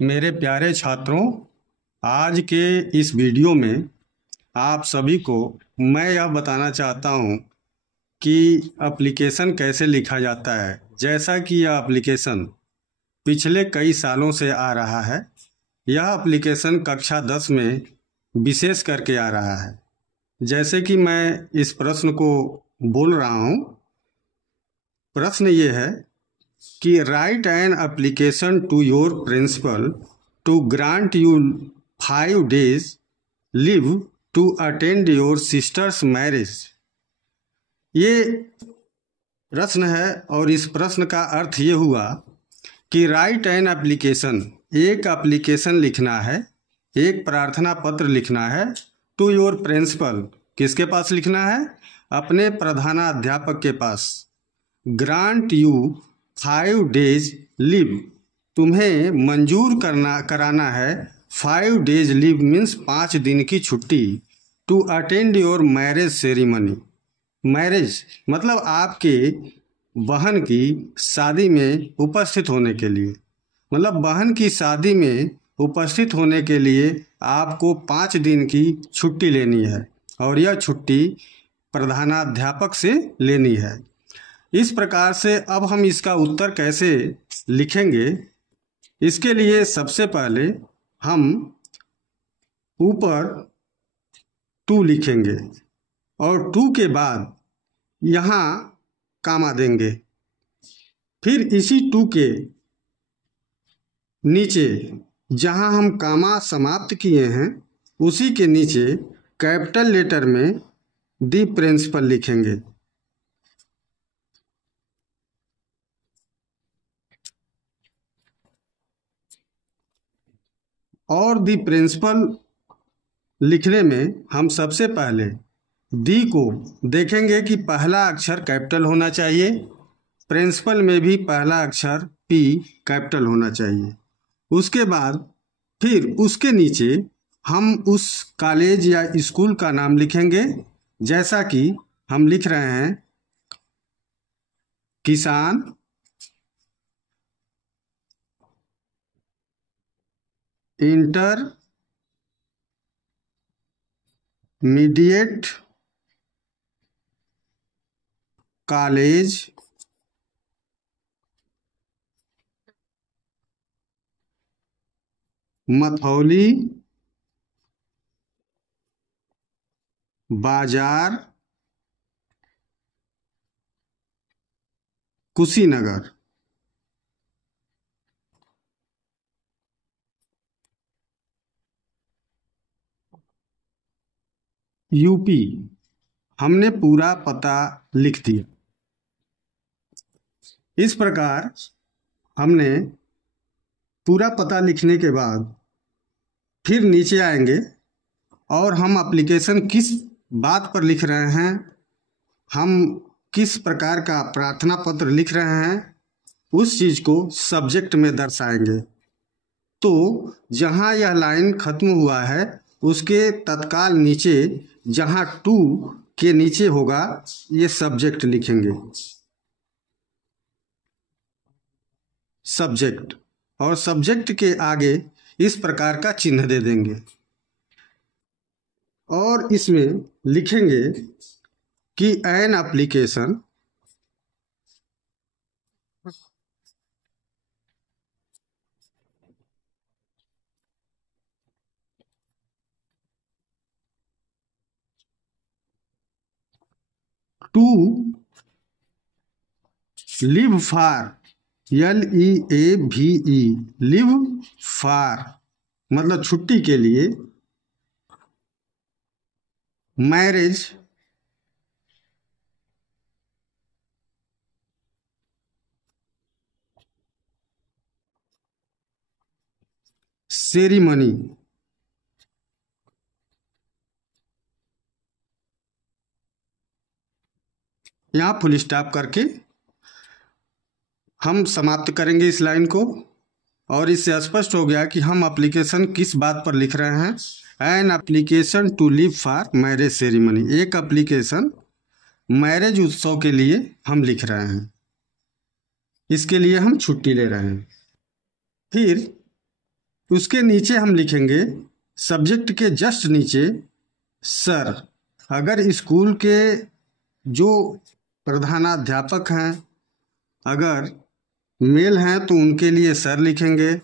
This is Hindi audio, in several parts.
मेरे प्यारे छात्रों, आज के इस वीडियो में आप सभी को मैं यह बताना चाहता हूँ कि एप्लीकेशन कैसे लिखा जाता है। जैसा कि यह एप्लीकेशन पिछले कई सालों से आ रहा है, यह एप्लीकेशन कक्षा 10 में विशेष करके आ रहा है। जैसे कि मैं इस प्रश्न को बोल रहा हूँ, प्रश्न ये है कि write an application to your principal to grant you 5 days leave to attend your sister's marriage. ये प्रश्न है और इस प्रश्न का अर्थ ये हुआ कि राइट एन एप्लीकेशन, एक एप्लीकेशन लिखना है, एक प्रार्थना पत्र लिखना है टू योर प्रिंसिपल। किसके पास लिखना है? अपने प्रधानाध्यापक के पास। ग्रांट यू 5 days लीव, तुम्हें मंजूर कराना है 5 days लीव मीन्स 5 दिन की छुट्टी to attend your marriage ceremony. Marriage मतलब आपके बहन की शादी में उपस्थित होने के लिए, मतलब बहन की शादी में उपस्थित होने के लिए आपको 5 दिन की छुट्टी लेनी है और यह छुट्टी प्रधानाध्यापक से लेनी है। इस प्रकार से अब हम इसका उत्तर कैसे लिखेंगे, इसके लिए सबसे पहले हम ऊपर 2 लिखेंगे और 2 के बाद यहाँ कामा देंगे। फिर इसी 2 के नीचे जहाँ हम कामा समाप्त किए हैं उसी के नीचे कैपिटल लेटर में दी प्रिंसिपल लिखेंगे। और दी प्रिंसिपल लिखने में हम सबसे पहले दी को देखेंगे कि पहला अक्षर कैपिटल होना चाहिए, प्रिंसिपल में भी पहला अक्षर पी कैपिटल होना चाहिए। उसके बाद फिर उसके नीचे हम उस कॉलेज या स्कूल का नाम लिखेंगे, जैसा कि हम लिख रहे हैं किसान इंटरमीडिएट कॉलेज मथौली बाजार कुशीनगर। यूपी। हमने पूरा पता लिख दिया। इस प्रकार हमने पूरा पता लिखने के बाद फिर नीचे आएंगे और हम एप्लीकेशन किस बात पर लिख रहे हैं, हम किस प्रकार का प्रार्थना पत्र लिख रहे हैं, उस चीज़ को सब्जेक्ट में दर्शाएंगे। तो जहाँ यह लाइन खत्म हुआ है उसके तत्काल नीचे जहाँ 2 के नीचे होगा ये सब्जेक्ट लिखेंगे, सब्जेक्ट, और सब्जेक्ट के आगे इस प्रकार का चिन्ह दे देंगे और इसमें लिखेंगे कि an application to live for, LEAVE, leave for मतलब छुट्टी के लिए, मैरिज सेरेमनी। यहाँ फुल स्टॉप करके हम समाप्त करेंगे इस लाइन को और इससे स्पष्ट हो गया कि हम एप्लीकेशन किस बात पर लिख रहे हैं। An application to live for marriage ceremony, एक एप्लीकेशन मैरिज उत्सव के लिए हम लिख रहे हैं, इसके लिए हम छुट्टी ले रहे हैं। फिर उसके नीचे हम लिखेंगे, सब्जेक्ट के जस्ट नीचे सर। अगर स्कूल के जो प्रधानाध्यापक हैं अगर मेल हैं तो उनके लिए सर लिखेंगे,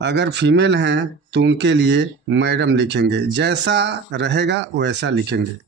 अगर फीमेल हैं तो उनके लिए मैडम लिखेंगे। जैसा रहेगा वैसा लिखेंगे।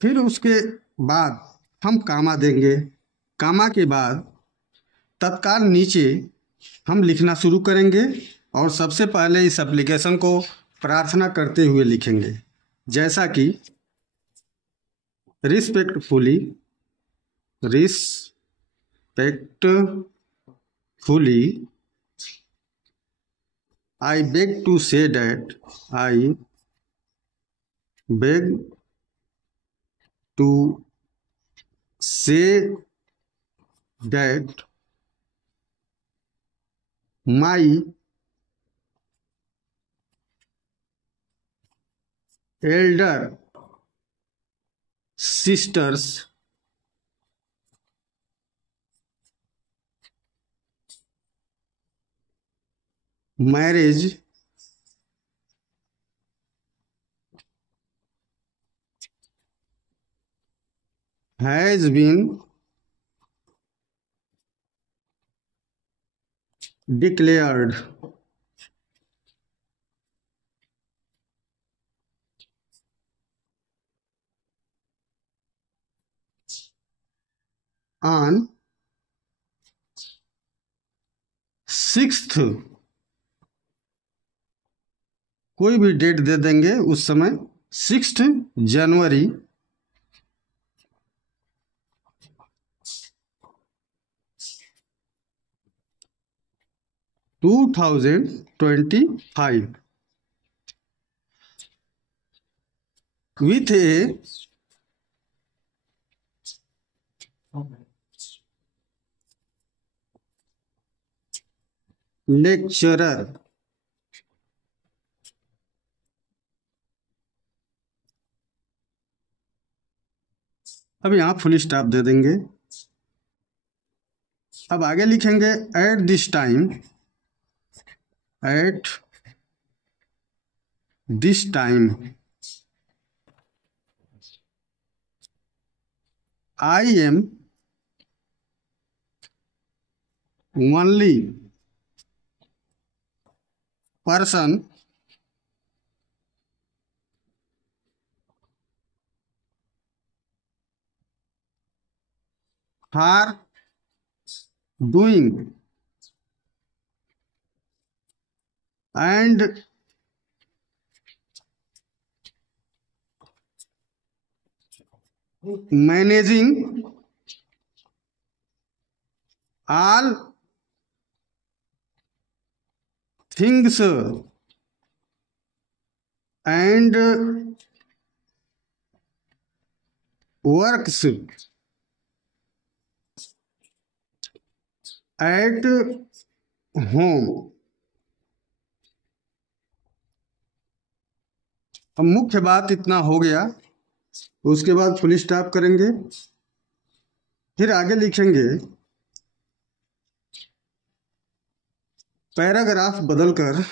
फिर उसके बाद हम कामा देंगे। कामा के बाद तत्काल नीचे हम लिखना शुरू करेंगे और सबसे पहले इस एप्लीकेशन को प्रार्थना करते हुए लिखेंगे, जैसा कि respectfully I beg to say that I beg to say that my elder sister's marriage has been declared on 6th, कोई भी डेट दे देंगे उस समय, 6 जनवरी 2025 with a lecturer। अब यहाँ फुल स्टॉप दे देंगे। अब आगे लिखेंगे at this time I am only person for doing and managing all things and works at home। अब मुख्य बात इतना हो गया, उसके बाद फुल स्टॉप करेंगे। फिर आगे लिखेंगे, पैराग्राफ बदलकर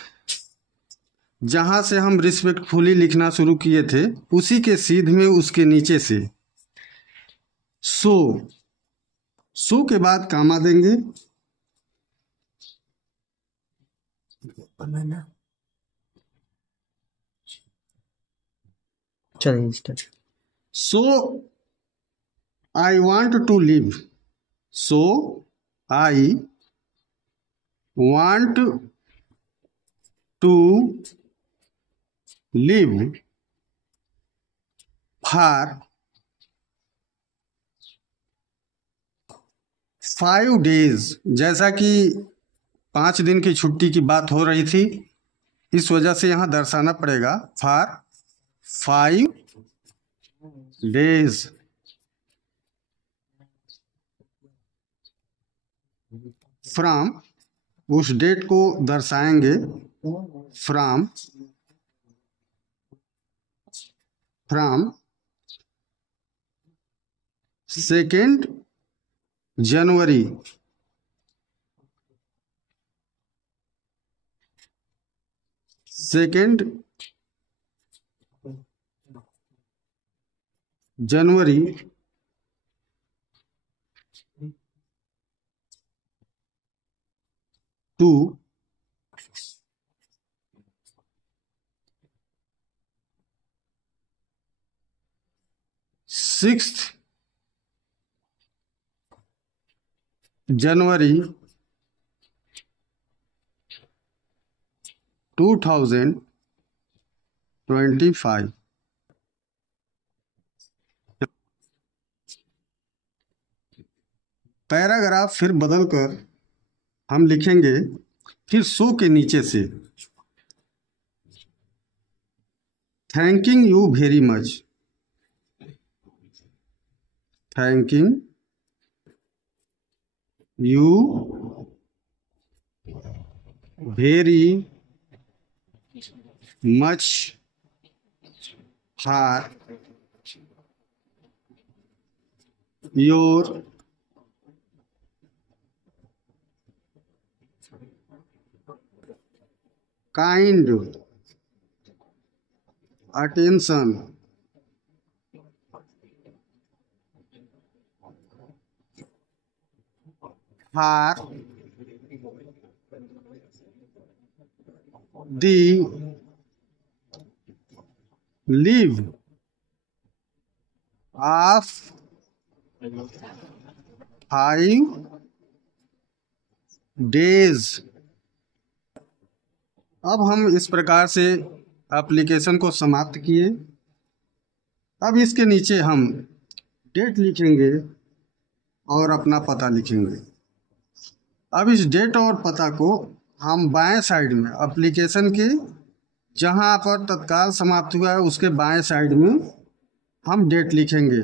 जहां से हम रिस्पेक्टफुली लिखना शुरू किए थे उसी के सीध में उसके नीचे से सो के बाद कामा देंगे। So I want to live, so I want to live for 5 days। जैसा कि 5 दिन की छुट्टी की बात हो रही थी, इस वजह से यहाँ दर्शाना पड़ेगा फॉर 5 days। फ्रॉम, उस डेट को दर्शाएंगे, from 2 January 2 January 2 6 January 2025। Paragraph फिर बदलकर हम लिखेंगे, फिर सो के नीचे से thanking you very much, thanking you very much for your kind attention for the leave of 5 days। अब हम इस प्रकार से एप्लीकेशन को समाप्त किए। अब इसके नीचे हम डेट लिखेंगे और अपना पता लिखेंगे। अब इस डेट और पता को हम बाएं साइड में एप्लीकेशन के जहां पर तत्काल समाप्त हुआ है उसके बाएं साइड में हम डेट लिखेंगे,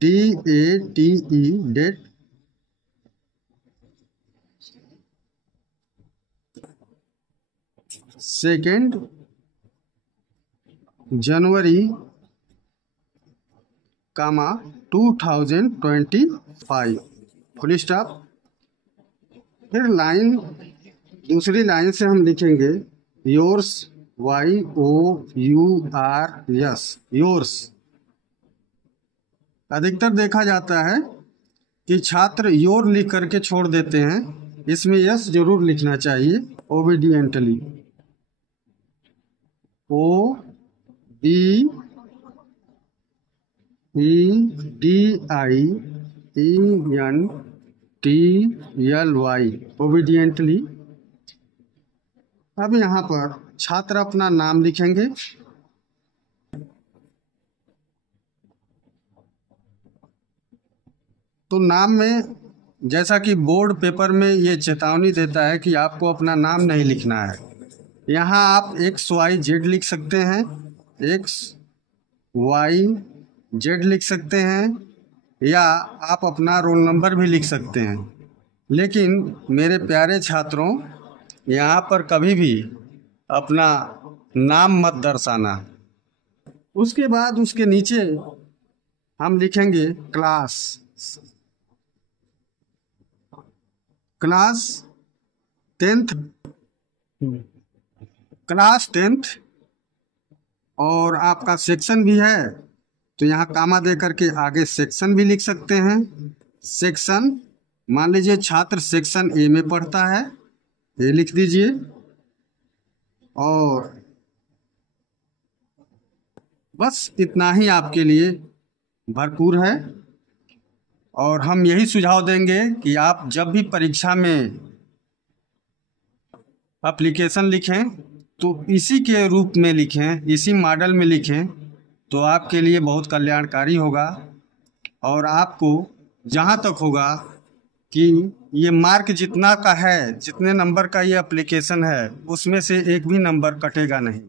DATE डेट। सेकेंड जनवरी 2025 फुल स्टॉप। फिर लाइन दूसरी लाइन से हम लिखेंगे योर्स, YOURS, योर्स। अधिकतर देखा जाता है कि छात्र योर लिख करके छोड़ देते हैं, इसमें यस जरूर लिखना चाहिए। Obediently, OBEDIENTLY, obediently. अब यहाँ पर छात्र अपना नाम लिखेंगे। तो नाम में जैसा कि बोर्ड पेपर में ये चेतावनी देता है कि आपको अपना नाम नहीं लिखना है, यहाँ आप XYZ लिख सकते हैं, XYZ लिख सकते हैं, या आप अपना रोल नंबर भी लिख सकते हैं। लेकिन मेरे प्यारे छात्रों, यहाँ पर कभी भी अपना नाम मत दर्शाना। उसके बाद उसके नीचे हम लिखेंगे क्लास, क्लास 10th और आपका सेक्शन भी है तो यहाँ कामा दे करके आगे सेक्शन भी लिख सकते हैं। सेक्शन, मान लीजिए छात्र सेक्शन A में पढ़ता है, ये लिख दीजिए। और बस इतना ही आपके लिए भरपूर है। और हम यही सुझाव देंगे कि आप जब भी परीक्षा में एप्लीकेशन लिखें तो इसी के रूप में लिखें, इसी मॉडल में लिखें, तो आपके लिए बहुत कल्याणकारी होगा। और आपको जहाँ तक होगा कि ये मार्क जितना का है, जितने नंबर का ये एप्लीकेशन है, उसमें से एक भी नंबर कटेगा नहीं।